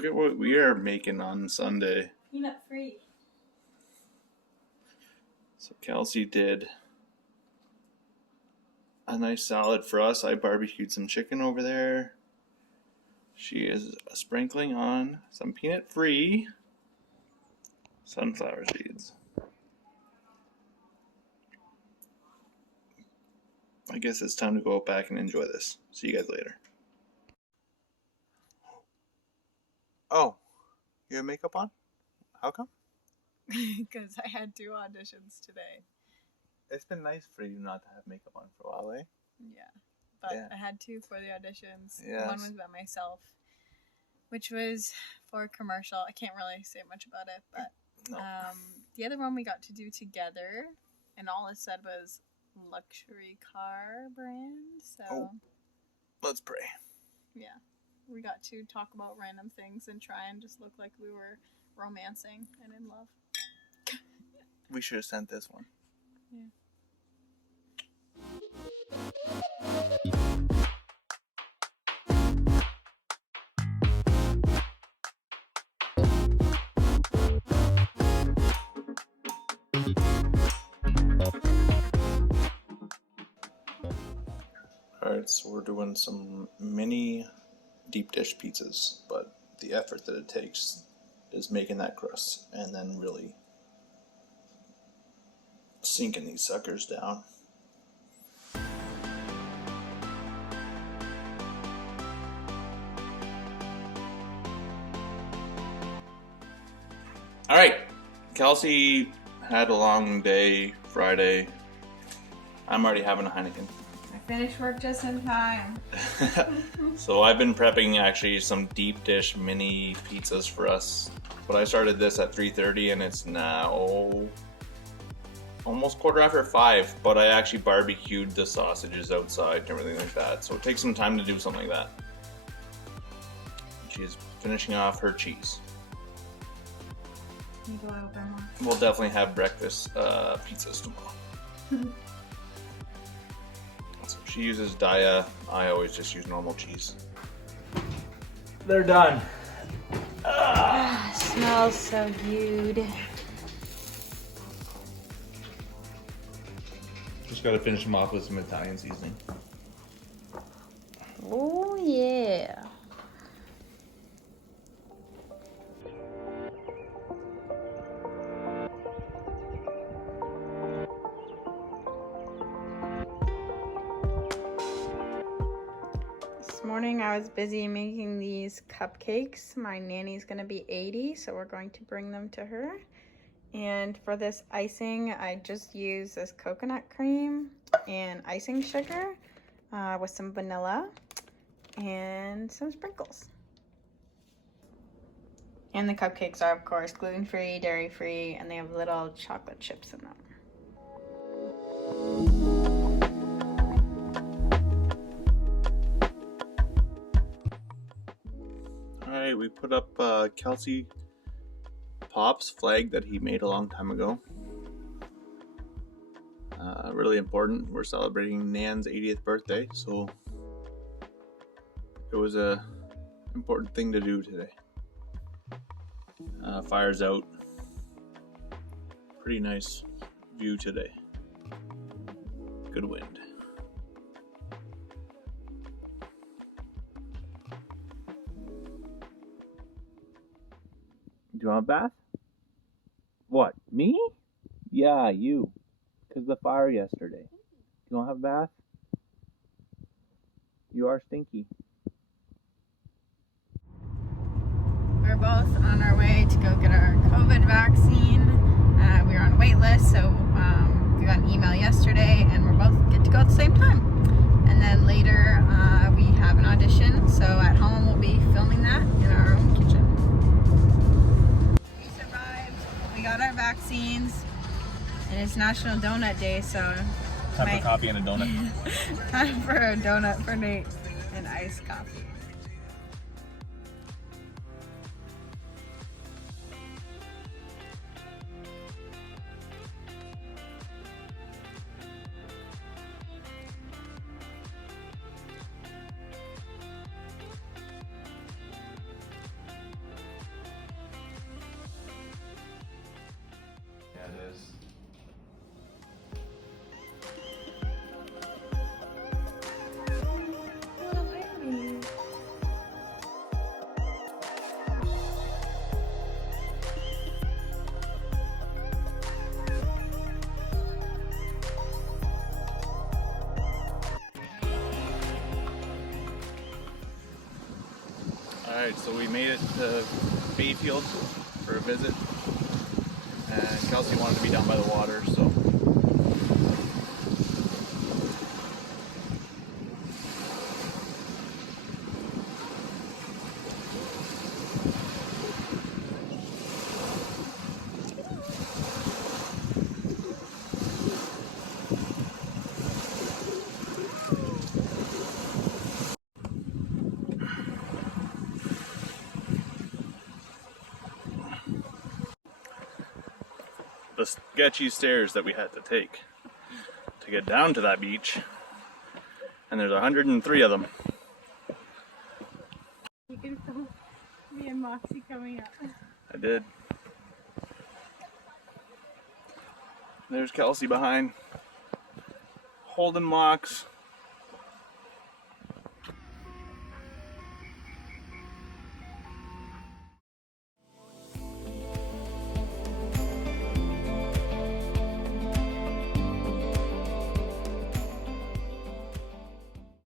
look at what we are making on Sunday. Peanut free. So Kelsey did a nice salad for us. I barbecued some chicken over there. She is sprinkling on some peanut free sunflower seeds. I guess it's time to go back and enjoy this. See you guys later. Oh, you have makeup on? How come? Because I had 2 auditions today. It's been nice for you not to have makeup on for a while, eh? Yeah. But I had 2 for the auditions. Yes. One was by myself, which was for a commercial. I can't really say much about it, but No. the other one we got to do together, and all it said was luxury car brand. So Let's pray. Yeah. We got to talk about random things and try and just look like we were romancing and in love. We should have sent this one. Yeah. Alright, so we're doing some mini deep dish pizzas, but the effort that it takes is making that crust and then really sinking these suckers down. Alright, Kelsey had a long day Friday. I'm already having a Heineken. I finished work just in time. So I've been prepping actually some deep dish mini pizzas for us. But I started this at 3:30 and it's now almost 5:15. But I actually barbecued the sausages outside and everything like that. So it takes some time to do something like that. She's finishing off her cheese. You go out there more. We'll definitely have breakfast pizzas tomorrow. So she uses Daya. I always just use normal cheese. They're done. Smells so good. Just gotta finish them off with some Italian seasoning. Oh yeah. This morning I was busy making these cupcakes. My nanny's gonna be 80, so we're going to bring them to her. And for this icing, I just use this coconut cream and icing sugar with some vanilla and some sprinkles. And the cupcakes are, of course, gluten-free, dairy-free, and they have little chocolate chips in them. Alright, we put up Kelsey Pop's flag that he made a long time ago. Really important. We're celebrating Nan's 80th birthday, so it was a important thing to do today. Fire's out. Pretty nice view today. Good wind. Do you want a bath? What, me? Yeah, you. Because the fire yesterday. You don't have a bath? You are stinky. We're both on our way to go get our COVID vaccine. We were on a wait list, so we got an email yesterday, and we're both get to go at the same time. And then later we have an audition, so at home we'll be filming that in our own kitchen. We survived. We got our vaccines, and it's National Donut Day, so Time for coffee and a donut. time for a donut for Nate and iced coffee. Alright, so we made it to Bayfield for a visit, and Kelsey wanted to be down by the water, so the sketchy stairs that we had to take to get down to that beach, and there's 103 of them. You can film me and Moxie coming up. I did. There's Kelsey behind, holding Mox.